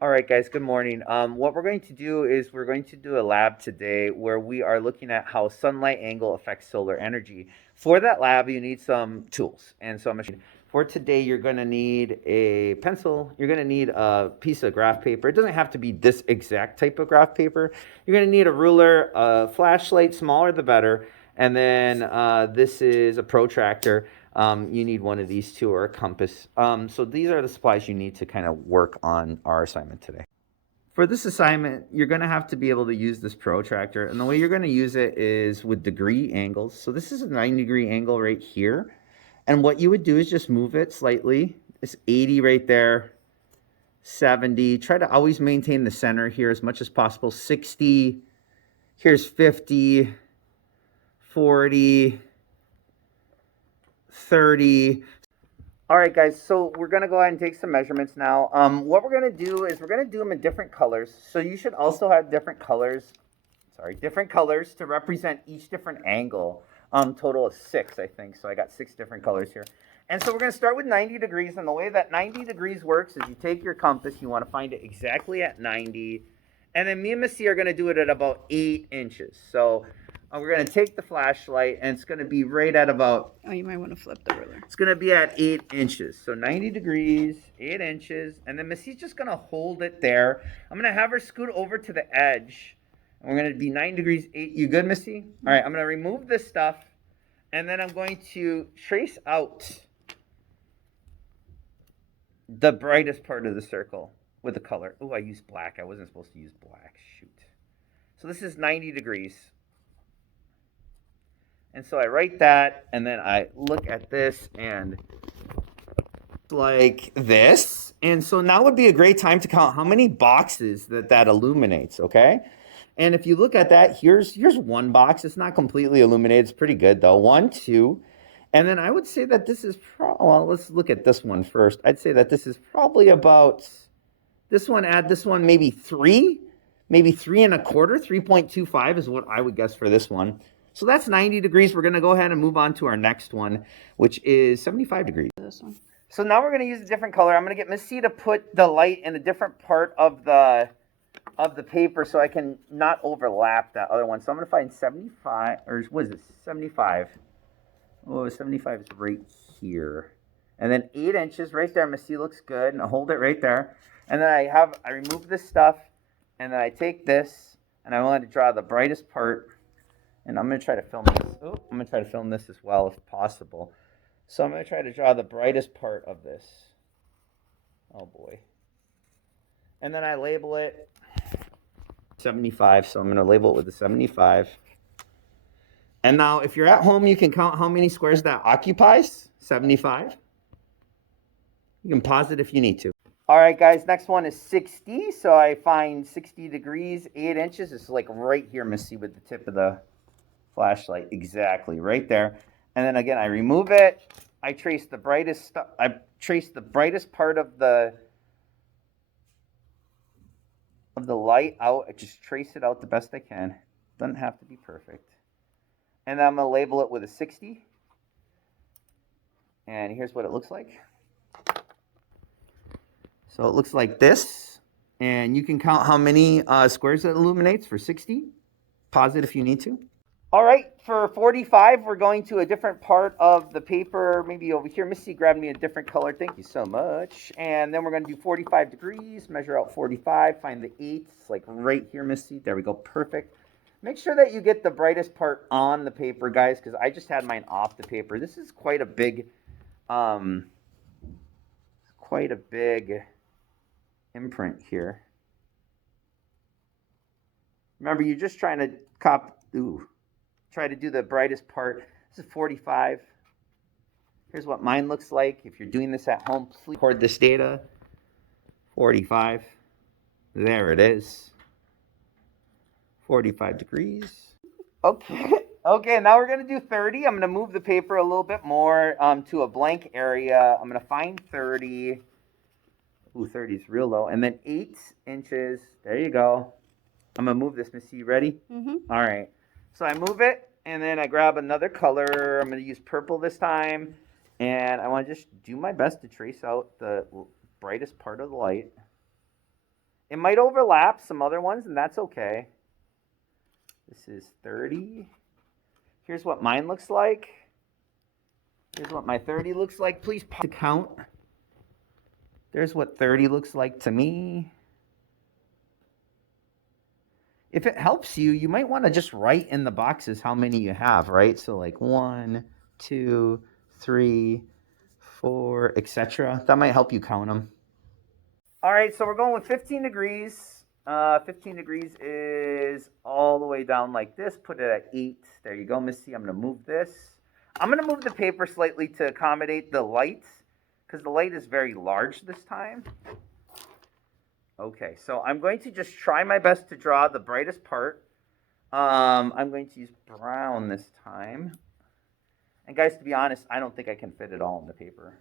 All right, guys, good morning. What we're going to do is we're going to do a lab today where we are looking at how sunlight angle affects solar energy. For that lab, you need some tools. And so I'm going to for today, you're going to need a pencil. You're going to need a piece of graph paper. It doesn't have to be this exact type of graph paper. You're going to need a ruler, a flashlight, smaller the better. And then this is a protractor. You need one of these two or a compass. So these are the supplies you need to kind of work on our assignment today. For this assignment, you're going to have to be able to use this protractor. And the way you're going to use it is with degree angles. So this is a 90-degree angle right here. And what you would do is just move it slightly. It's 80 right there, 70. Try to always maintain the center here as much as possible. 60. Here's 50, 40, 30. All right, guys, so we're going to go ahead and take some measurements now. What we're going to do is we're going to do them in different colors. So you should also have different colors to represent each different angle. Total of 6, I think. So I got 6 different colors here. And so we're going to start with 90 degrees. And the way that 90 degrees works is you take your compass, you want to find it exactly at 90. And then me and Missy are going to do it at about 8 inches. So we're going to take the flashlight, and it's going to be right at about... Oh, you might want to flip the ruler. It's going to be at 8 inches. So 90 degrees, 8 inches. And then Missy's just going to hold it there. I'm going to have her scoot over to the edge. And we're going to be 9 degrees, 8. You good, Missy? All right, I'm going to remove this stuff. And then I'm going to trace out the brightest part of the circle with the color. Oh, I used black. I wasn't supposed to use black. Shoot. So this is 90 degrees. And so I write that, and then I look at this, and like this. And so now would be a great time to count how many boxes that illuminates, okay? And if you look at that, here's one box. It's not completely illuminated. It's pretty good, though. 1, 2. And then I would say that this is, well, let's look at this one first. I'd say that this is probably about, this one, add this one, maybe 3. Maybe 3 1/4, 3.25 is what I would guess for this one. So that's 90 degrees. We're going to go ahead and move on to our next one, which is 75 degrees. This one. So now we're going to use a different color. I'm going to get Missy to put the light in a different part of the paper so I can not overlap that other one. So I'm going to find 75, or what is it, 75? Oh, 75 is right here. And then 8 inches right there. Missy looks good. And I'll hold it right there. And then I remove this stuff, and then I take this, and I want to draw the brightest part. And I'm going to try to film this. Oh, I'm going to try to film this as well if possible. So I'm going to try to draw the brightest part of this. Oh, boy. And then I label it 75. So I'm going to label it with a 75. And now if you're at home, you can count how many squares that occupies. 75. You can pause it if you need to. All right, guys, next one is 60. So I find 60 degrees, 8 inches. It's like right here, Missy, with the tip of the flashlight, exactly right there. And then again, I remove it. I trace the brightest part of the light out. I just trace it out the best I can. Doesn't have to be perfect. And then I'm gonna label it with a 60. And here's what it looks like. So it looks like this. And you can count how many squares it illuminates for 60. Pause it if you need to. All right, for 45, we're going to a different part of the paper, maybe over here. Missy grabbed me a different color. Thank you so much. And then we're going to do 45 degrees, measure out 45, find the 8s, like right here, Missy. There we go, perfect. Make sure that you get the brightest part on the paper, guys, because I just had mine off the paper. This is quite a big imprint here. Remember, you're just trying to try to do the brightest part. This is 45. Here's what mine looks like. If you're doing this at home, please record this data. 45. There it is. 45 degrees. Okay, now we're going to do 30. I'm going to move the paper a little bit more to a blank area. I'm going to find 30. Ooh, 30 is real low. And then 8 inches. There you go. I'm going to move this, Missy. You ready? Mm-hmm. All right. So I move it, and then I grab another color. I'm going to use purple this time. And I want to just do my best to trace out the brightest part of the light. It might overlap some other ones, and that's okay. This is 30. Here's what mine looks like. Here's what my 30 looks like. Please pause to count. There's what 30 looks like to me. If it helps you, you might want to just write in the boxes how many you have, right? So like 1, 2, 3, 4, etc. That might help you count them. All right, so we're going with 15 degrees. 15 degrees is all the way down like this. Put it at 8. There you go, Missy. I'm going to move this. I'm going to move the paper slightly to accommodate the light, because the light is very large this time. Okay, so I'm going to just try my best to draw the brightest part. I'm going to use brown this time. And guys, to be honest, I don't think I can fit it all in the paper.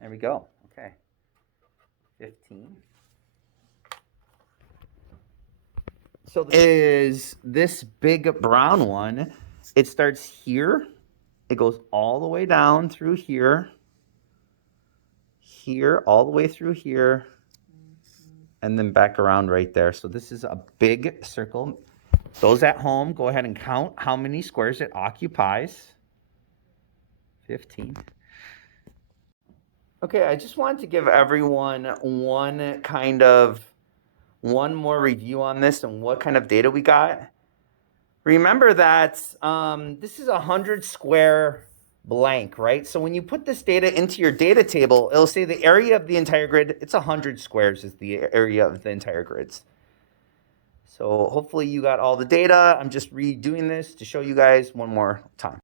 There we go. Okay. 15. So is this big brown one. It starts here. It goes all the way down through here. Here, all the way through here. And then back around right there. So this is a big circle. Those at home, go ahead and count how many squares it occupies. 15. Okay, I just wanted to give everyone one more review on this and what kind of data we got. Remember that this is a 100 square blank, right? So when you put this data into your data table, it'll say the area of the entire grid, it's 100 squares is the area of the entire grids. So hopefully you got all the data. I'm just redoing this to show you guys one more time.